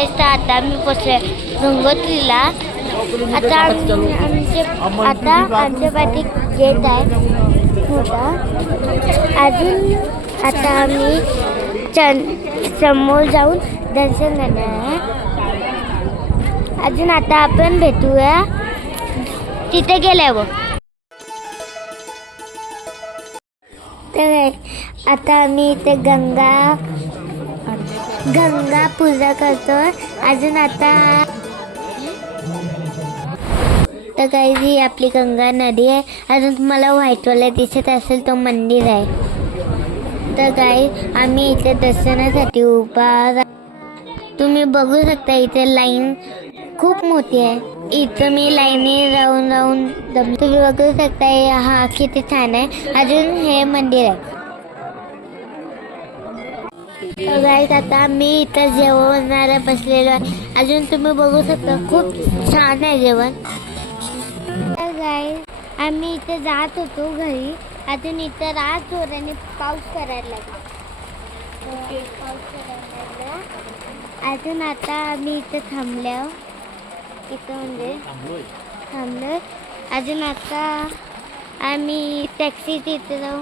आता मी पोचले गंगोत्रीला. आता आमच्या पाठी गेट आहे मोठा. अजून आता आम्ही समोर जाऊन दर्शन करणार आहे. अजून आता आपण भेटूया तिथे गेल्यावर. तर आता आम्ही इथे गंगा पूजा करतो. अजून आता तर काही ही आपली गंगा नदी आहे. अजून तुम्हाला व्हाईटवाला दिसत असेल तो मंदिर आहे. तर काही आम्ही इथे दर्शनासाठी उभा. तुम्ही बघू शकता इथे लाईन खूप मोठी आहे. इथं मी लाईनी राहून तुम्ही बघू शकता. हा किती छान आहे. अजून हे मंदिर आहे. गाईस आता मी इथं जेवणाला बसलेलो आहे. अजून तुम्ही बघू शकता खूप छान आहे जेवण. तर गाईस आम्ही इथे जात होतो घरी. अजून इथं रात जोराने पाऊस करायला लागला. अजून आता आम्ही इथं थांबलो. अजून आता आम्ही टॅक्सी तिथे जाऊ.